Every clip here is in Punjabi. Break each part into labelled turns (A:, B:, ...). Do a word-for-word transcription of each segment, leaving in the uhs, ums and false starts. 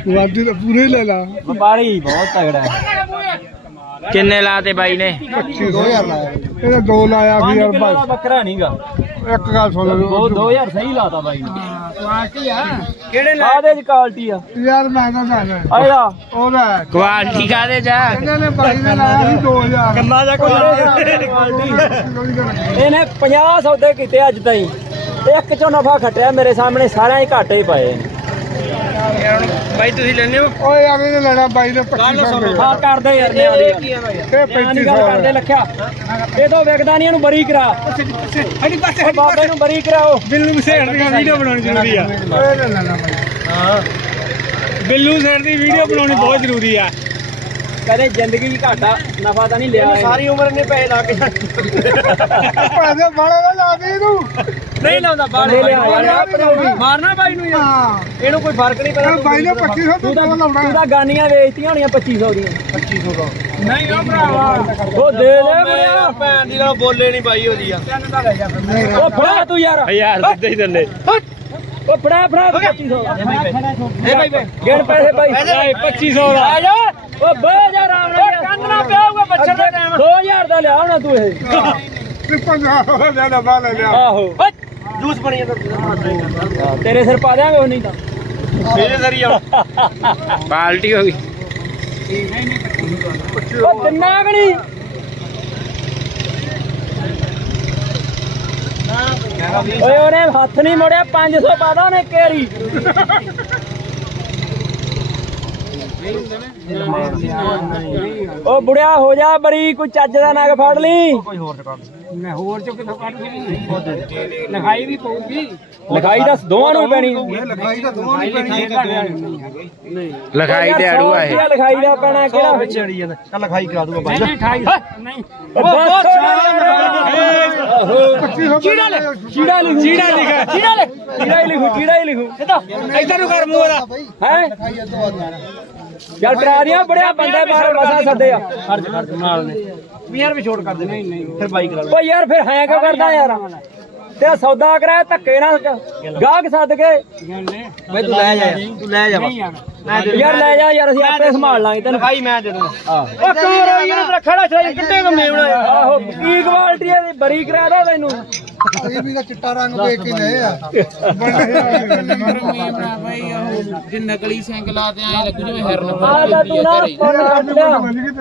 A: ਵਾਦੀ ਤਾਂ ਪੂਰੇ ਲੈ ਲਾ
B: ਵਪਾਰੀ ਬਹੁਤ ਤਗੜਾ ਕਿੰਨੇ ਲਾਤੇ ਬਾਈ ਨੇ
A: ਪੱਚੀ ਦੋ ਹਜ਼ਾਰ ਲਾਇਆ ਇਹਦਾ ਦੋ ਲਾਇਆ ਵੀ ਯਾਰ ਭਾਈ
B: ਬੱਕਰਾ ਨਹੀਂਗਾ
A: ਇੱਕ ਗੱਲ ਸੁਣ
B: ਉਹ ਦੋ ਹਜ਼ਾਰ ਸਹੀ ਲਾਤਾ ਬਾਈ ਨੇ ਕੁਆਲਿਟੀ ਆ ਕਿਹੜੇ ਲਾਦੇ ਚ ਕੁਆਲਿਟੀ ਆ
A: ਯਾਰ ਮੈਂ ਤਾਂ ਜਾਣਾ
B: ਆਇਆ
A: ਉਹਦਾ
B: ਕੁਆਲਿਟੀ ਕਾਦੇ ਜਾ
A: ਇਹਨਾਂ ਨੇ ਬਾਈ ਨੇ ਲਾਇਆ ਸੀ ਦੋ ਹਜ਼ਾਰ
B: ਕੰਨਾ ਜਾ ਕੁਆਲਿਟੀ ਇਹਨੇ ਪੰਜਾਹ ਸੌਦੇ ਕੀਤੇ ਅੱਜ ਤਾਈਂ ਇੱਕ ਚੋਂ ਨਫਾ ਖੱਟਿਆ ਮੇਰੇ ਸਾਹਮਣੇ ਸਾਰਿਆਂ ਹੀ ਘਾਟੇ ਹੀ ਪਏ ਨੇ ਬਾਈ ਤੁਸੀਂ ਲੈਣੇ ਹੋ
A: ਓਏ ਯਾਰ ਇਹਨੇ ਲੈਣਾ ਬਾਈ ਨੇ ਪੱਚੀ ਸੌ ਰੁਪਏ
B: ਹਾਂ ਕਰਦੇ ਯਾਰ
A: ਇਹ ਪੈਂਤੀ ਸੌ
B: ਕਰਦੇ ਲਖਿਆ ਇਹ ਤੋਂ ਵਿਕਦਾ ਨਹੀਂ ਇਹਨੂੰ ਬਰੀ ਕਰਾ ਅੜੀ ਪਾਸੇ ਬਾਬੇ ਨੂੰ ਬਰੀ ਕਰਾਓ ਬਿੱਲੂ ਸੇਠ ਦੀ ਵੀਡੀਓ ਬਣਾਉਣੀ ਜ਼ਰੂਰੀ ਆ
A: ਓਏ ਲੈ ਲੈਣਾ ਬਾਈ
B: ਹਾਂ
A: ਬਿੱਲੂ ਸੇਠ ਦੀ ਵੀਡੀਓ ਬਣਾਉਣੀ ਬਹੁਤ ਜ਼ਰੂਰੀ ਆ
B: ਕਦੇ ਜ਼ਿੰਦਗੀ 'ਚ ਘਾਟਾ ਨਫਾ ਤਾਂ ਨਹੀਂ ਲਿਆ ਸਾਰੀ ਉਮਰ ਨੇ ਪੈਸੇ ਲਾ ਕੇ
A: ਪੈਸੇ ਬਾਲੇ ਨਾ ਲਾ ਦੇ ਇਹਨੂੰ
B: ਨਹੀਂ ਲਾਉਂਦਾ ਬਾਲੇ ਮਾਰਨਾ ਬਾਈ ਨੂੰ ਯਾਰ ਇਹਨੂੰ ਕੋਈ ਫਰਕ ਨਹੀਂ ਪੈਂਦਾ
A: ਬਾਈ ਨੇ ਪੱਚੀ ਸੌ ਤੋਂ ਤਾਂ ਲਾਉਣਾ
B: ਤੂੰ ਤਾਂ ਗਾਨੀਆਂ ਵੇਚਤੀਆਂ ਹੋਣੀਆਂ ਪੱਚੀ ਸੌ ਦੀਆਂ
A: ਪੱਚੀ ਸੌ ਦਾ
B: ਨਹੀਂ ਉਹ ਭਰਾਵਾ ਉਹ ਦੇ ਦੇ ਮੁੰਡਿਆ ਭੈਣ ਦੀ ਨਾਲ ਬੋਲੇ ਨਹੀਂ ਬਾਈ ਉਹਦੀ ਆ ਉਹ ਫੜਾ ਤੂੰ ਯਾਰ ਯਾਰ ਸਿੱਧਾ ਹੀ ਥੱਲੇ ਉਹ ਫੜਾ ਫੜਾ ਪੱਚੀ ਸੌ ਇਹ ਬਾਈ ਗਿਣ ਪੈਸੇ ਬਾਈ ਪੱਚੀ ਸੌ ਦਾ ਆ ਜਾ ਉਹ ਬਹਿ ਜਾ ਆਰਾਮ ਨਾਲ ਕੰਨਣਾ ਪਿਆਊਗਾ ਬੱਚੇ ਦਾ ਟਾਈਮ ਦੋ ਹਜ਼ਾਰ ਦਾ ਲਿਆ ਹੋਣਾ ਤੂੰ ਇਹ
A: ਪੰਜਾਹ ਦਾ ਡੱਬਾ ਲੈ ਲਿਆ
B: ਆਹੋ ਜੂਸ ਬਣੀ ਜਾਂਦਾ ਤੇਰੇ ਸਿਰ ਪਾ ਦਿਆਂਗੇ ਉਹ ਨਹੀਂ ਤਾਂ ਮੇਰੇ ਸਿਰ ਹੀ ਆ ਬਾਲਟੀ ਹੋ ਗਈ ਉਹ ਦਿਨਾ ਗਣੀ ਓਏ ਉਹਨੇ ਹੱਥ ਨਹੀਂ ਮੋੜਿਆ ਪੰਜ ਸੌ ਪਾਦਾ ਉਹਨੇ ਕੇਰੀ ਉਹ ਬੁੜਿਆ ਹੋ ਜਾ ਬਰੀ ਕੋਈ ਚੱਜ ਦਾ ਨਗ ਫੜ ਲਈ ਕੋਈ ਹੋਰ ਚ ਮੈਂ ਹੋਰ ਚ ਕਿੱਥੋਂ ਕੱਢ ਲਿਖਾਈ ਵੀ ਪਊਗੀ ਲਿਖਾਈ ਤਾਂ ਦੋਵਾਂ ਨੂੰ ਪੈਣੀ
A: ਲਿਖਾਈ ਤਾਂ ਦੋਵਾਂ ਨੂੰ ਪੈਣੀ
B: ਨਹੀਂ ਲਿਖਾਈ ਤੇ ਅੜੂ ਆ ਇਹ ਲਿਖਾਈ ਦਾ ਪੈਣਾ ਕਿਹੜਾ ਵਿੱਚ ਅੜੀ ਜਾਂਦਾ ਚੱਲ ਲਿਖਾਈ ਕਰਾ ਦੂਗਾ ਬਾਈ ਨਹੀਂ ਨਹੀਂ ਚੀੜਾ ਲੈ ਚੀੜਾ ਲਿਖੂ ਚੀੜਾ ਲਿਖ ਚੀੜਾ ਲਿਖ ਚੀੜਾ ਹੀ ਲਿਖੂ ਚੀੜਾ ਹੀ ਲਿਖੂ ਸਿੱਧਾ ਇੱਧਰ ਨੂੰ ਕਰ ਮੂੰਹ ਦਾ ਹੈ
A: ਲਿਖਾਈ ਆ ਤੋਂ ਬਾਅਦ
B: ਚੱਲ ਕਰਾ ਦਿਆ ਬੜਿਆ ਬੰਦੇ ਬਾਹਰ ਮਸਾ ਸੱਦੇ ਆ ਖਰਚ ਖਰਚ ਨਾਲ ਨੇ ਵੀਹ ਹਜ਼ਾਰ ਵੀ ਛੋੜ ਕਰ ਦੇ ਨਹੀਂ ਨਹੀਂ ਫਿਰ ਬਾਈ ਕਰਾ ਓ ਯਾਰ ਫਿਰ ਹੈ ਕਿਉਂ ਕਰਦਾ ਯਾਰ ਤੇਰਾ ਸੌਦਾ ਕਰਾਇਆ ਧੱਕੇ ਨਾਲ ਗਾਹਕ ਸੱਦ ਕੇ ਬਈ ਤੂੰ ਲੈ ਜਾ ਤੂੰ ਲੈ ਜਾ ਯਾਰ ਲੈ ਜਾ ਯਾਰ ਅਸੀਂ ਆਪੇ ਸੰਭਾਲ ਲਾਂਗੇ ਤੈਨੂੰ ਖਾਈ ਮੈਂ ਦੇ ਦੂੰਗਾ ਆਹ ਓ ਕੋਰ ਯਾਰ ਤੇਰਾ ਖੜਾ ਛਾਈ ਕਿੱਡੇ ਕੰਮੇ ਬਣਾਇਆ ਆਹੋ ਕੀ ਕੁਆਲਿਟੀ ਹੈ ਬਰੀ ਕਰਾ ਦਾ ਤੈਨੂੰ
A: ਇਹ ਵੀ ਦਾ ਚਿੱਟਾ ਰੰਗ ਵੇਖ ਕੇ ਲਏ ਆ
C: ਜੇ ਨਕਲੀ ਸਿੰਘ ਲਾ ਤੇ ਐ ਲੱਗੂ ਜਿਵੇਂ ਹਿਰਨ
B: ਆ ਲੈ ਤੂੰ ਨਾ ਪੁੰਨ ਖੱਟ ਲਿਆ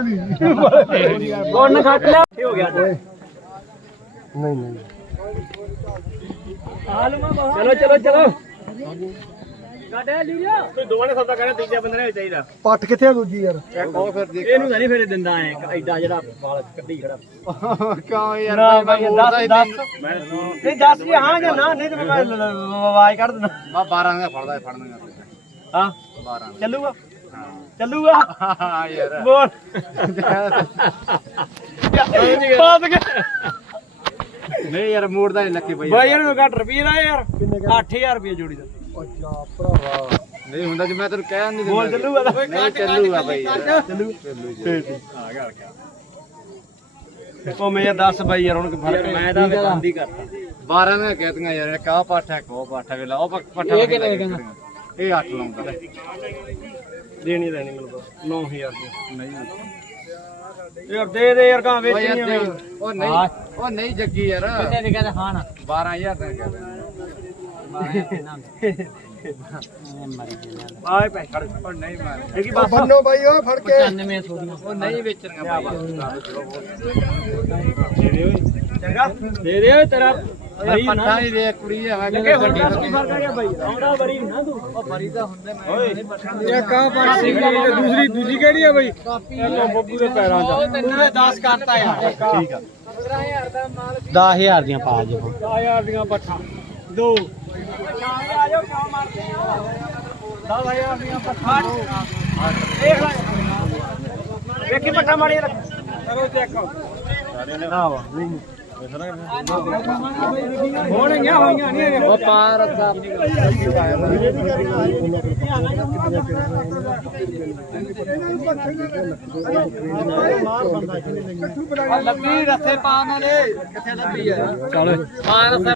B: ਪੁੰਨ ਖੱਟ ਲਿਆ ਹੋ ਗਿਆ
A: ਨਹੀਂ ਨਹੀਂ
B: ਚਲੋ ਚਲੋ ਚਲੋ ਕਾਟਿਆ ਲੀਆ ਕੋਈ ਦੋਵਾਂ ਨੇ ਸੌਦਾ ਕਰਨਾ ਤੀਜਾ ਬੰਦੇ ਨੇ ਚਾਹੀਦਾ
A: ਪੱਟ ਕਿੱਥੇ ਆ ਦੂਜੀ ਯਾਰ
B: ਉਹ ਫਿਰ ਦੇਖ ਇਹਨੂੰ ਤਾਂ ਨਹੀਂ ਫਿਰ ਦਿੰਦਾ ਐ ਐਡਾ ਜਿਹੜਾ ਵਾਲ ਕੱਢੀ ਖੜਾ
A: ਕਿਉਂ ਯਾਰ
B: ਦਸ ਦਸ ਨਹੀਂ ਦਸ ਜੀ ਹਾਂ ਜਾਂ ਨਾ ਨਹੀਂ ਤੇ ਮੈਂ ਆਵਾਜ਼ ਕੱਢ ਦਿੰਦਾ
A: ਮੈਂ ਬਾਰਾਂ ਦਾ ਫੜਦਾ ਫੜਨਾ
B: ਹਾਂ
A: ਬਾਰਾਂ
B: ਚੱਲੂਗਾ ਚੱਲੂਗਾ
A: ਹਾਂ ਯਾਰ
B: ਬੋਲ ਫਸ ਗਿਆ
A: ਨਹੀਂ ਯਾਰ ਮੋੜਦਾ ਨਹੀਂ ਲੱਗੇ ਬਈ
B: ਬਾਈ ਇਹਨੂੰ ਘੱਟ ਰੁਪਏ ਦਾ ਯਾਰ ਅੱਠ ਹਜ਼ਾਰ ਰੁਪਏ ਜੋੜੀ ਦਾ
A: ਅੱਛਾ ਭਰਾਵਾ ਨਹੀਂ ਹੁੰਦਾ ਜੇ ਮੈਂ ਤੈਨੂੰ ਕਹਿ ਨਹੀਂ
B: ਬੋਲ ਚੱਲੂਗਾ
A: ਨਹੀਂ ਚੱਲੂਗਾ ਬਈ
B: ਚੱਲੂ ਆ ਗਿਆ ਉਹ ਮੈਂ ਦੱਸ ਬਾਈ ਯਾਰ ਹੁਣ ਕੀ ਫਰਕ ਮੈਂ ਤਾਂ ਬੰਦ ਹੀ ਕਰਤਾ
A: ਬਾਰਾਂ ਨੇ ਕਹਿਤੀਆਂ ਯਾਰ ਇੱਕ ਆ ਪਾਠਾ ਇੱਕ ਉਹ ਪਾਠਾ ਵੇਲਾ ਉਹ ਪਾਠਾ
B: ਇਹ ਕਿੰਨੇ ਕਹਿੰਦਾ
A: ਇਹ ਅੱਠ ਲਾਉਂਦਾ
B: ਦੇਣੀ ਲੈਣੀ ਮੈਨੂੰ ਨੌ ਹਜ਼ਾਰ ਦੀ ਨਹੀਂ ਯਾਰ ਦੇ ਦੇ ਯਾਰ ਕਹਾਂ ਵੇਚਣੀ ਆ
A: ਉਹ ਨਹੀਂ ਉਹ ਨਹੀਂ ਜੱਗੀ ਯਾਰ
B: ਕਿੰਨੇ ਦੀ ਕਹਿੰਦਾ ਹਾਂ ਨਾ
A: ਬਾਰਾਂ ਹਜ਼ਾਰ ਦਾ ਕਹਿੰਦਾ
B: ਆਏ ਪੈ ਖੜ
A: ਉਹ ਨਹੀਂ ਮਾਰ
B: ਇਹ ਕੀ ਬਸ
A: ਬੰਨੋ ਬਾਈ ਉਹ ਫੜ ਕੇ
B: ਪਚਾਨਵੇਂ ਸੌ ਦੀਆਂ
A: ਉਹ ਨਹੀਂ ਵੇਚਣੀਆਂ
B: ਚੰਗਾ ਦੇ ਦੇ ਓਏ ਤੇਰਾ
A: ਬਾਈ ਪੱਠਾ ਨਹੀਂ ਦੇ ਕੁੜੀ ਆ
B: ਲੱਗੇ ਵੱਡੀ ਫਰਕ ਆ ਗਿਆ ਬਾਈ ਆਉਂਦਾ ਬਰੀ ਨਾ ਤੂੰ
A: ਉਹ ਬਰੀ ਦਾ ਹੁੰਦੇ ਮੈਂ
B: ਓਏ
A: ਇਹ ਕਾ ਪਾਸ ਸੀ ਦੂਸਰੀ ਦੂਜੀ ਕਿਹੜੀ ਆ ਬਾਈ
B: ਇਹ ਬੱਬੂ ਦੇ ਪੈਰਾਂ 'ਚ
A: ਪੂਰੇ ਦਸ ਕਰਤਾ ਯਾਰ
B: ਠੀਕ ਆ
C: ਦਸ ਹਜ਼ਾਰ ਦੀਆਂ ਪਾ ਜੇ
B: ਦਸ ਹਜ਼ਾਰ ਦੀਆਂ ਪੱਠਾ ਦੋ ਆ ਜਾਓ ਕਿਉਂ ਮਾਰਦੇ ਆ ਦਸ ਹਜ਼ਾਰ ਦੀਆਂ ਪੱਠਾ ਦੇਖ ਲੈ ਵੇਖੀ ਪੱਠਾ ਮਾਰੀ ਕਰੋ ਚੈੱਕ ਨਾ ਵਾ ਨਹੀਂ ਹੋਣਗੀਆਂ ਹੋਈਆਂ ਨਹੀਂ
A: ਉਹ ਪਾਰ ਸਾਹਿਬ
C: ਲੱਭੀ ਰੱਥੇ ਪਾ ਉਹਨਾਂ ਨੇ ਕਿੱਥੇ ਲੱਭੀ ਆ
B: ਚੱਲ
C: ਪਾਰ